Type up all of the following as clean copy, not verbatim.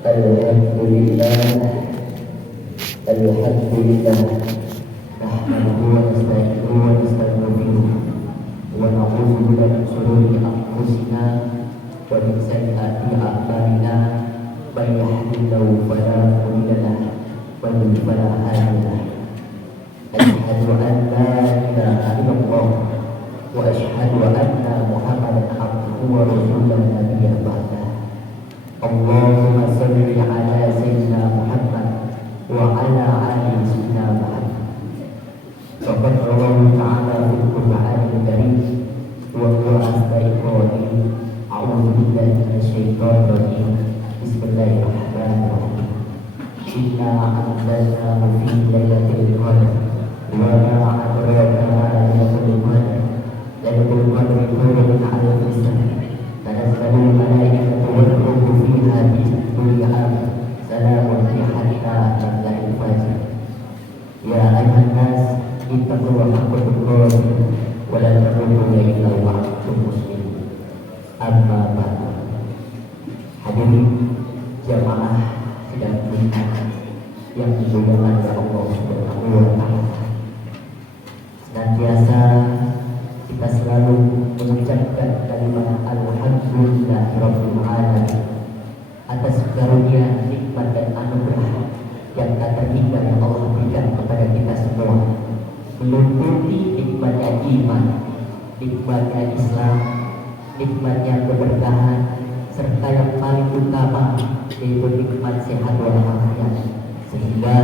Alhamdulillah, Alhamdulillah, nahmaduhu wa nasta'inuhu wa nastaghfiruh wa na'udzu billahi min shururi anfusina wa min sayyiati a'malina, may yahdihillahu fala mudilla lahu wa man yudlil fala hadiya lahu. Asyhadu an la ilaha illallah wa asyhadu anna Muhammadan abduhu wa rasuluhu nabiyya ba'da. Allahumma salli ala sayyidina Muhammad wa ala ali sayyidina Muhammad. Faqad Allah ta'ala fil Qur'anil Karim wa huwa astagfirullahaladzim. A'udzu billahi minasyaitonir rajim. Bismillahirrahmanirrahim. Inna anzalnahu fi lailatul qadr wa ma adraka ma lailatul qadr. Lailatul qadri khairun min alfi shahr. Tanazzalul malaikatu war ruhu fiha bi'izni rabbihim. Salamun hiya hatta matla'il fajr. Ya ayyuhan nas ittaqullaha haqqa tuqatih wa la tamutunna illa wa antum muslimun. Amma ba'du. Hadirin jamaah sidang Jumat yang dimuliakan oleh Allah Subhanahu wa taala. Senantiasa kita selalu mengucapkan kalimat alhamdulillahirabbil alamin atas karunia, nikmat dan anugerah yang tak terhingga yang Allah berikan kepada kita semua, meliputi nikmatnya iman, nikmatnya Islam, nikmatnya keberkahan, serta yang paling utama yaitu nikmat sehat walafiat. Sehingga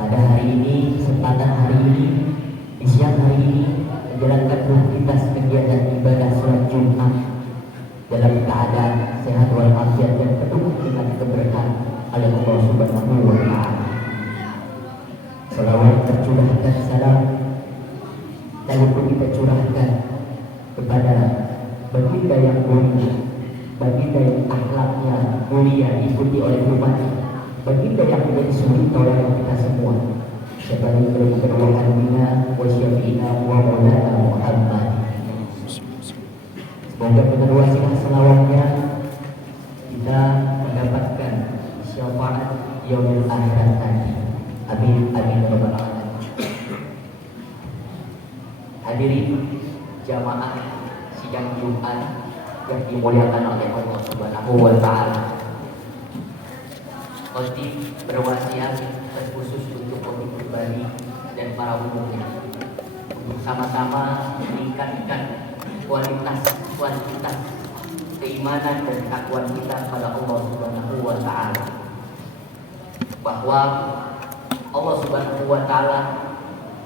pada hari ini, kesempatan hari ini, di siang hari ini, menjalankan aktivitas kegiatan ibadah sholat Jumat dalam keadaan sehat walafiat dan penuh dengan keberkahan oleh Allah Subhanahu wa taala. Salawat tercurahkan, salam lalu pun kita curahkan kepada baginda yang mulia, baginda yang akhlaknya mulia diikuti oleh umat, baginda yang menjadi suri tauladan kita semua. Sebagai berikut wahabina wa syafi'ina wa maulana Muhammad. Semoga dengan wasilah salawatnya kita mendapatkan syafaat yaumil akhirat nanti. Amin amin ya rabbal alamin. Hadirin jamaah sidang Jumat yang dimuliakan oleh Allah Subhanahu wa taala. Khotib berwasiat terkhusus untuk khotib pribadi dan para umumnya untuk sama-sama meningkatkan kualitas keimanan dan ketakwaan kita pada Allah Subhanahu wa taala. Bahwa Allah Subhanahu wa taala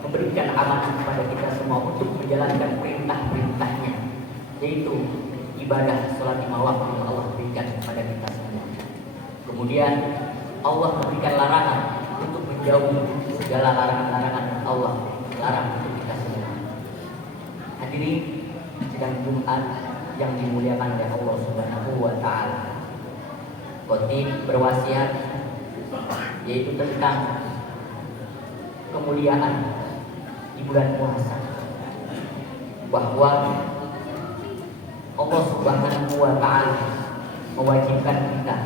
memberikan amanah kepada kita semua untuk menjalankan perintah-perintahnya, yaitu ibadah salat 5 waktu yang Allah berikan kepada kita semua. Kemudian Allah memberikan larangan untuk menjauhi segala larangan-larangan yang Allah larang untuk kita semua. Hadirin sidang Jumat yang dimuliakan oleh Allah Subhanahu wa taala. Khotib berwasiat yaitu tentang kemuliaan di bulan puasa, bahwa Allah Subhanahu wa taala mewajibkan kita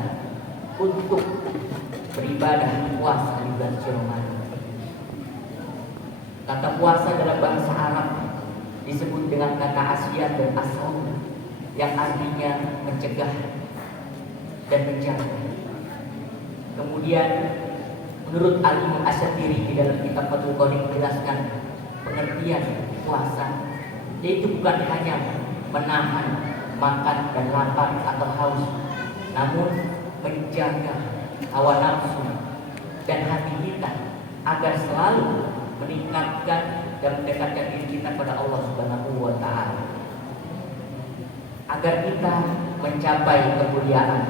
untuk beribadah puasa di bulan Ramadan. Kata puasa dalam bahasa Arab disebut dengan kata asyad dan asal yang artinya mencegah dan menjaga. Kemudian menurut Al-Imam Asy-Syatiri di dalam kitab Fathul Qadir menjelaskan pengertian puasa yaitu bukan hanya menahan makan dan lapar atau haus, namun menjaga hawa nafsu dan hati kita agar selalu meningkatkan dan mendekatkan diri kita pada Allah Subhanahu wa taala, agar kita mencapai kemuliaan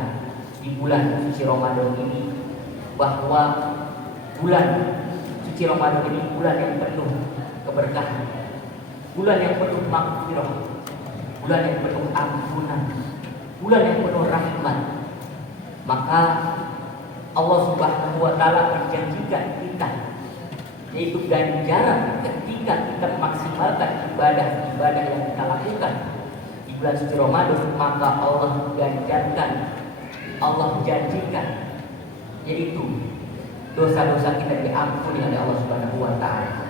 di bulan suci Ramadan ini, bahwa bulan suci Ramadan ini bulan yang penuh keberkahan, bulan yang penuh maghfirah, bulan yang penuh ampunan, bulan yang penuh rahmat. Maka Allah Subhanahu wa taala menjanjikan kita yaitu ganjaran ketika kita memaksimalkan ibadah-ibadah yang kita lakukan di bulan suci Ramadan, maka Allah ganjarkan Allah janjikan, yaitu dosa-dosa kita diampuni oleh Allah Subhanahu wa taala.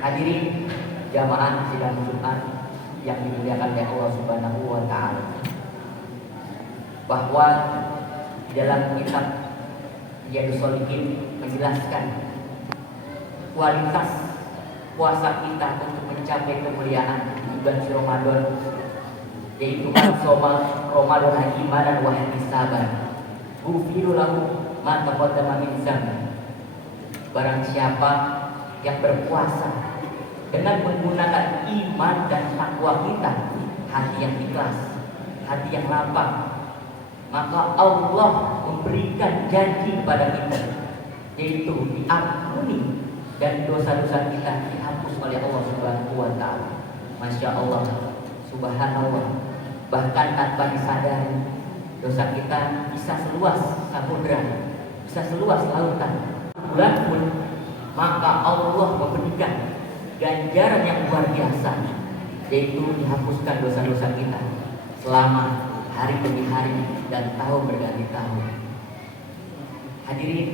Hadirin jamaah sidang Jumat yang dimuliakan oleh Allah Subhanahu wa taala, bahwa di dalam kitab Riyadhus Shalihin menjelaskan kualitas puasa kita untuk mencapai kemuliaan bulan Ramadan, yaitu soma Ramadan imanan wa ihtisaban ghufiru lahu ma taqaddama min dzambi. Barang siapa yang berpuasa dengan menggunakan iman dan takwa kita, hati yang ikhlas, hati yang lapang, maka Allah memberikan janji kepada kita, yaitu diampuni dan dosa-dosa kita dihapus oleh Allah Subhanahu wa taala. Masya Allah, subhanallah. Bahkan tanpa disadari, dosa kita bisa seluas samudra, bisa seluas lautan. Bulan pun maka Allah memberikan ganjaran yang luar biasa, yaitu dihapuskan dosa-dosa kita selama hari demi hari dan tahun berganti tahun. Hadirin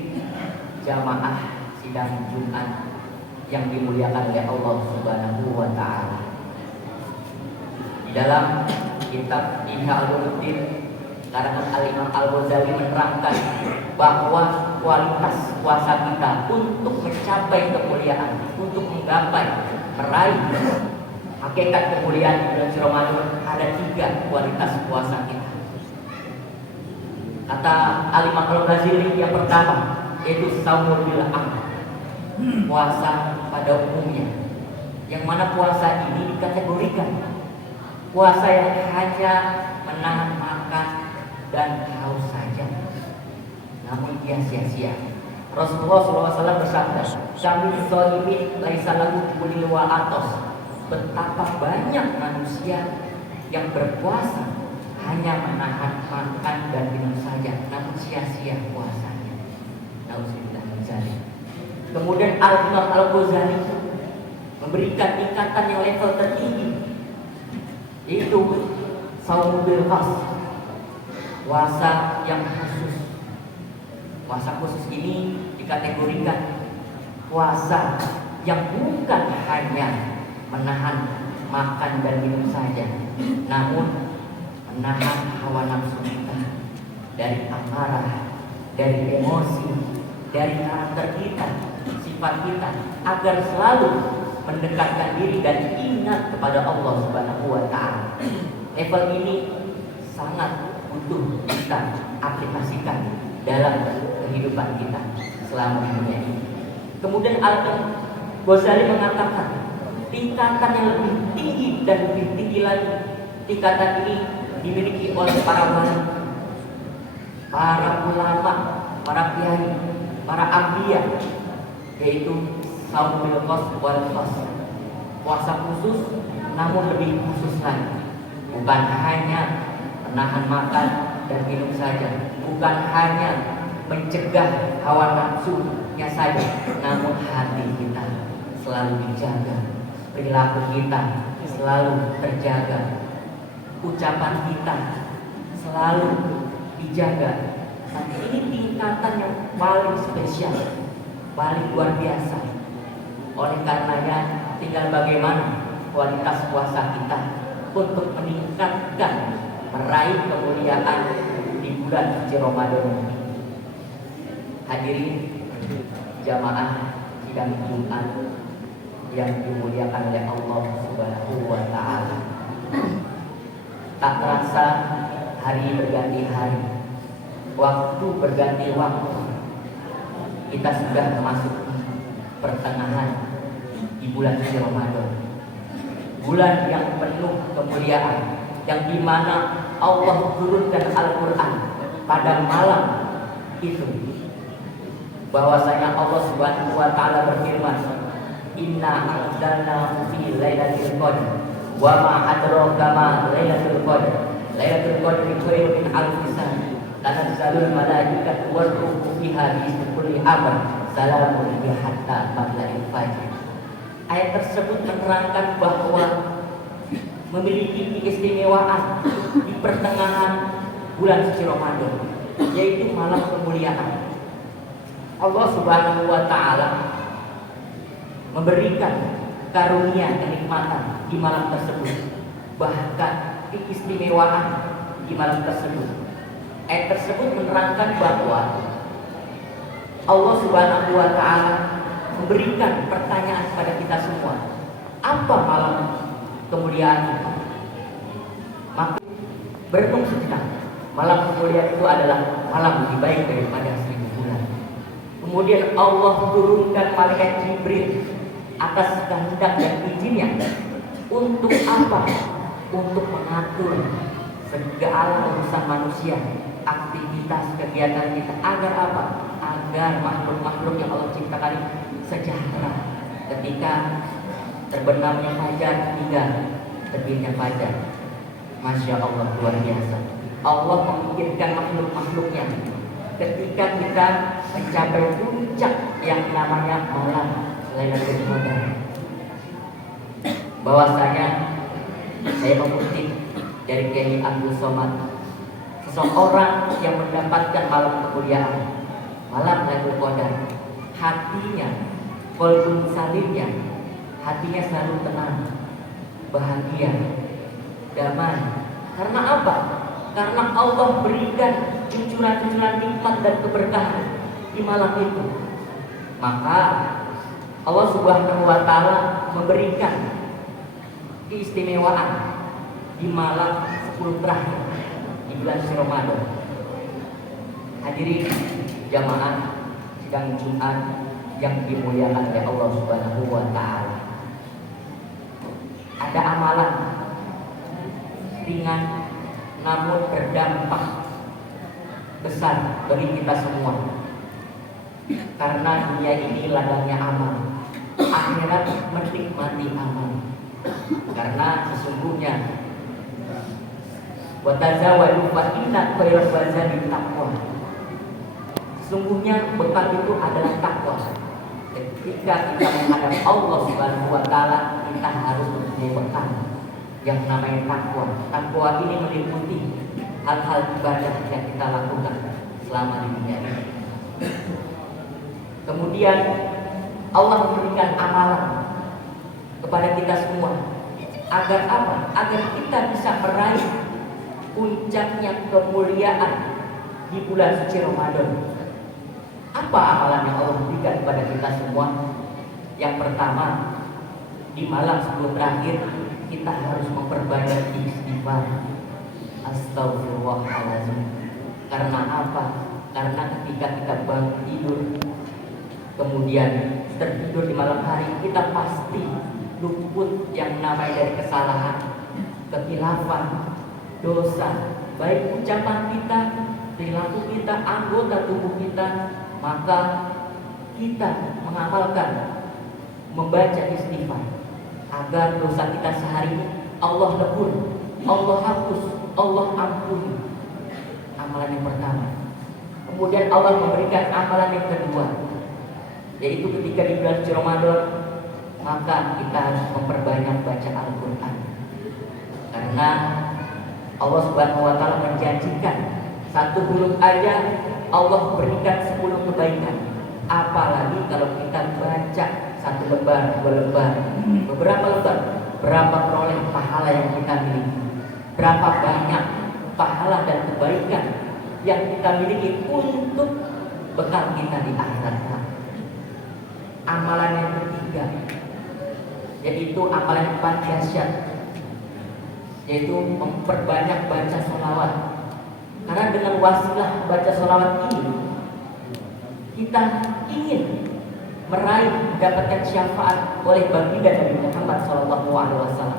jamaah sidang Jumat yang dimuliakan oleh Allah Subhanahu wa taala. Di dalam kitab Ihya Ulumuddin karangan Al-Imam Al-Ghazali menerangkan bahwa kualitas puasa kita untuk mencapai kemuliaan, untuk menggapai, meraih hakikat kemuliaan bulan Ramadan, ada 3 kualitas puasa kita. Kata Al-Imam Al-Ghazali, yang pertama yaitu saumul bil amal, puasa pada umumnya, yang mana puasa ini dikategorikan puasa yang hanya menahan makan dan haus saja, namun dia sia-sia. Rasulullah SAW bersabda, "Syamil sholimin laisa lahu kulil wa atos." Betapa banyak manusia yang berpuasa hanya menahan makan dan minum saja, namun sia-sia puasanya. Nauzubillah min dzalik. Kemudian Al-Imam Al-Ghazali memberikan tingkatan yang level tertinggi, yaitu shaumul bil khas, puasa yang khusus. Puasa khusus ini dikategorikan puasa yang bukan hanya menahan makan dan minum saja, namun menahan hawa nafsu kita dari amarah, dari emosi, dari karakter kita, sifat kita, agar selalu mendekatkan diri dan ingat kepada Allah Subhanahu wa taala. Level ini sangat butuh kita aplikasikan dalam kehidupan kita selama dunia ini. Kemudian Al-Ghazali mengatakan tingkatan yang lebih tinggi dan lebih tinggi lagi, tingkatan ini dimiliki oleh para wali, para ulama, para kiai, para anbiya, yaitu shaum bil khas wal khas, puasa khusus namun lebih khusus lagi, bukan hanya menahan makan dan minum saja, bukan hanya mencegah hawa nafsunya saja, namun hati kita selalu dijaga, perilaku kita selalu terjaga, ucapan kita selalu dijaga. Nah, ini tingkatan yang paling spesial, paling luar biasa. Oleh karenanya, tinggal bagaimana kualitas puasa kita untuk meningkatkan, meraih kemuliaan di bulan suci Ramadan ini. Hadirin jamaah sidang Jumat yang dimuliakan oleh Allah Subhanahu wa taala. Tak terasa hari berganti hari, waktu berganti waktu, kita sudah memasuki pertengahan di bulan suci Ramadan, bulan yang penuh kemuliaan, yang dimana Allah turunkan Al-Quran pada malam itu, bahwasanya Allah Subhanahu wa taala berfirman, "Inna anzalnahu fi lailatul qadr wa ma adraka ma lailatul qadr lailatul qadri khairun min alfi shahr tanazzalul malaikatu war ruhu fiha bi kulli amr salamun hiya hatta matla'il fajr." Ayat tersebut menerangkan bahwa memiliki keistimewaan di pertengahan bulan suci Ramadan, yaitu malam kemuliaan. Allah Subhanahu wa taala memberikan karunia kenikmatan di malam tersebut, bahkan keistimewaan di malam tersebut. Ayat tersebut menerangkan bahwa Allah Subhanahu wa taala memberikan pertanyaan kepada kita semua. Apa malam kemuliaan itu? Maka berenung sejenak. Malam kemuliaan itu adalah malam lebih baik daripada 1000 bulan. Kemudian Allah turunkan malaikat Jibril atas kehendak dan izinnya. Untuk apa? Untuk mengatur segala urusan manusia, aktivitas kegiatan kita. Agar apa? Agar makhluk-makhluk yang Allah ciptakan ini sejahtera ketika terbenamnya fajar hingga terbitnya fajar. Masya Allah, luar biasa. Allah memikirkan makhluk-makhluknya ketika kita mencapai puncak yang namanya malam Lailatul Qadar. Bahwasanya saya mengutip dari Kiai Abdul Somad, seseorang yang mendapatkan malam kemuliaan, malam Lailatul Qadar, hatinya, qalbun salimnya, hatinya selalu tenang, bahagia, damai. Karena apa? Karena Allah berikan cucuran-cucuran nikmat dan keberkahan di malam itu. Maka Allah Subhanahu wa taala memberikan keistimewaan di malam 10 terakhir di bulan suci Ramadan. Hadirin jamaah sidang Jumat yang dimuliakan oleh Allah Subhanahu wa taala. Ada amalan ringan namun berdampak besar bagi kita semua. Karena dunia ini ladangnya amal, akhirat menikmati amal. Karena sesungguhnya wa tazawwadu fa inna khairal zadi taqwa. Sesungguhnya bekal itu adalah takwa. Ketika kita menghadap Allah Subhanahu wa taala, kita harus mempunyai bekal yang namanya takwa. Takwa ini meliputi hal-hal ibadah yang kita lakukan selama di dunia ini. Kemudian Allah memberikan amalan kepada kita semua. Agar apa? Agar kita bisa meraih puncaknya kemuliaan di bulan suci Ramadan. Apa amalan yang Allah berikan kepada kita semua? Yang pertama, di malam 10 terakhir kita harus memperbanyak istighfar. Astagfirullahaladzim. Karena apa? Karena ketika kita bangun tidur, kemudian tertidur di malam hari, kita pasti luput yang namanya dari kesalahan, kekhilafan, dosa, baik ucapan kita, perilaku kita, anggota tubuh kita. Maka kita mengamalkan membaca istighfar agar dosa kita sehari ini Allah lebur, Allah hapus, Allah ampuni. Amalan yang pertama. Kemudian Allah memberikan amalan yang kedua, yaitu ketika di bulan suci Ramadan, maka kita harus memperbanyak baca Al-Quran. Karena Allah Subhanahu wa taala menjanjikan satu huruf aja Allah berikan 10 kebaikan. Apalagi kalau kita baca satu lembar, 2 lembar, beberapa lembar, berapa peroleh pahala yang kita miliki, berapa banyak pahala dan kebaikan yang kita miliki untuk bekal kita di akhirat. Amalan yang ketiga, yaitu amalan yang paling dahsyat, yaitu memperbanyak baca sholawat. Karena dengan wasilah baca sholawat ini, kita ingin meraih mendapatkan syafaat oleh baginda Nabi Muhammad SAW.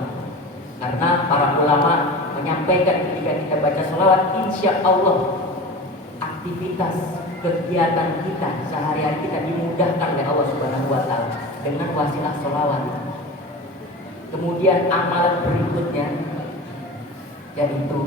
Karena para ulama menyampaikan ketika kita baca sholawat, insya Allah aktivitas kegiatan kita sehari-hari kita dimudahkan oleh Allah Subhanahu wa taala dengan wasilah sholawat. Kemudian amalan berikutnya yaitu